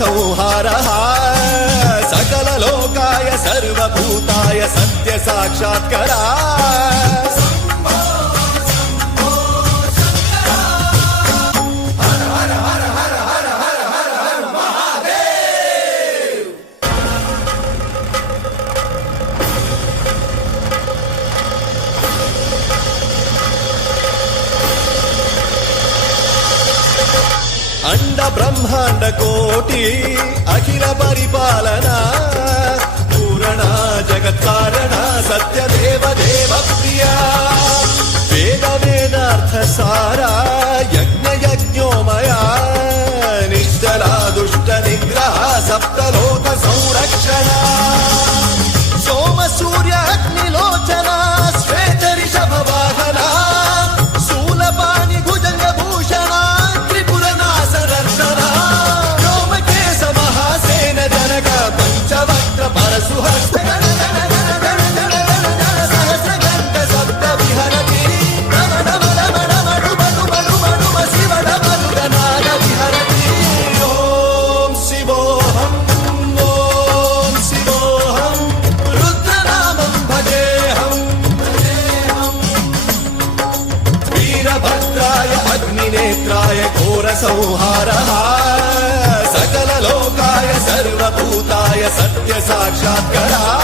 संहारः सकललोकाय सर्वभूताय सत्य साक्षात्करा अंड ब्रह्मांड कोटि अखिल परिपालना पूरणा जगत्कारणा सत्यदेव देव प्रिया वेद वेदार्थ सारा यज्ञ यज्ञोमया निश्चला दुष्ट निग्रह सप्तलोक संरक्षणा सोम सूर्य अग्निलोचना श्वेत ऋषभ वाहना शूलपाणि भुजंग भूषण पंचवक्त्र परशुहस्त सहस्रगंध सप्त विहरति शिवडमरुगनाद विहरति ओम शिवोऽहं रुद्रनामं भजेऽहं वीरभद्राय अग्निनेत्राय घोरसंहारः सकललोकाय सर्वभूताय सत्य साक्षात्करा